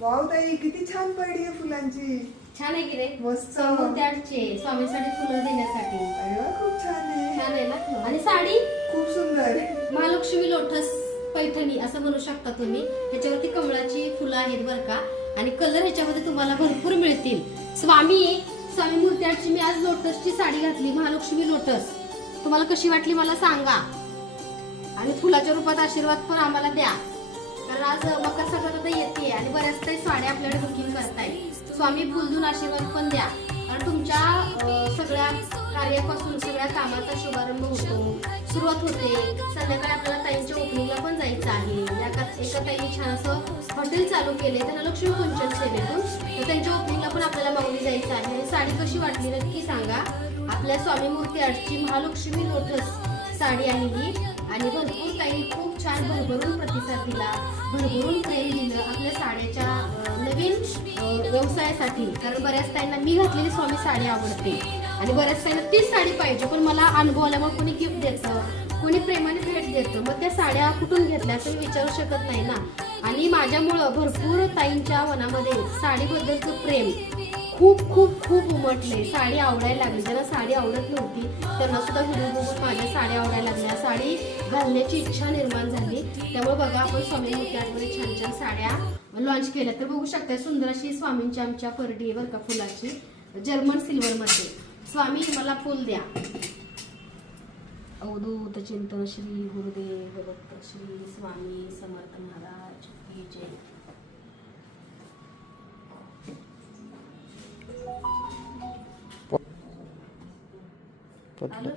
Wow ताई, किती छान पडली आहे फुलांची. छान आहे की रे? मस्त. त्याचे स्वामींसाठी फुलं देण्यासाठी. अरे वा, खूप छान आहे. छान आहे ना? आणि साडी खूप सुंदर. महालक्ष्मी लोटस पैठणी असं म्हणू शकता तुम्ही. ह्याच्यावरती कमळाची फुलं आहेत बरं का. आणि कलर ह्याच्यामध्ये तुम्हाला भरपूर मिळतील. स्वामी मूर्ती आर्टची मी आज लोटसची साडी घातली, महालक्ष्मी लोटस. तुम्हाला कशी वाटली मला सांगा. आणि फुलाच्या रूपात आशीर्वाद पण आम्हाला द्या, कारण आज मकर संक्रांत येते आणि बऱ्याच काही साड्या आपल्याकडे बुकिंग करताय. स्वामी फुलदून आशीर्वाद पण द्या, कारण तुमच्या सगळ्या कार्यापासून सगळ्या कामाचा शुभारंभ होतो, सुरुवात होते. संध्याकाळी आपल्याला ताईंच्या ओपनिंगला पण जायचं आहे. एका ताईंनी छान असं हॉटेल चालू केले त्यांना लक्ष्मी पंचन सेवेतून, तर त्यांच्या ओपनिंगला पण आपल्याला माऊली जायचं आहे. आणि साडी कशी वाटली नक्की सांगा. आपल्या स्वामी मूर्ती आर्टची महालक्ष्मी लोटस साडी आहे ही. आणि भरपूर काही खूप छान भरभरून प्रतिसाद दिला, भरभरून प्रेम दिलं आपल्या साड्याच्या नवीन व्यवसायासाठी. कारण बऱ्याच ताईंना मी घातलेली स्वामी साडी आवडते आणि बऱ्याच ताईंना तीच साडी पाहिजे, पण मला अनुभव आल्यामुळे कोणी गिफ्ट देतं, कोणी प्रेमाने भेट देतं. मग त्या साड्या कुठून घेतल्या असं मी विचारू शकत नाही ना. आणि माझ्यामुळं भरपूर ताईंच्या मनामध्ये साडीबद्दलचं प्रेम खूप खूप खूप उमटले. साडी आवडायला लागली. ज्यांना साडी आवडत नव्हती त्यांना सुद्धा व्हिडिओ बघून माझ्या साड्या आवडायला लागल्या, साडी घालण्याची इच्छा निर्माण झाली. त्यामुळे बघा आपण स्वामी मूर्ती आर्टमध्ये छान छान साड्या लॉन्च केल्या. तर बघू शकता सुंदर अशी स्वामींची आमच्या परडी बरं का, फुलाची जर्मन सिल्वरमध्ये. स्वामी मला फुल द्या. अवधूत चिंतन श्री गुरुदेव दत्त श्री स्वामी समर्थ महाराज की जय. पटलं.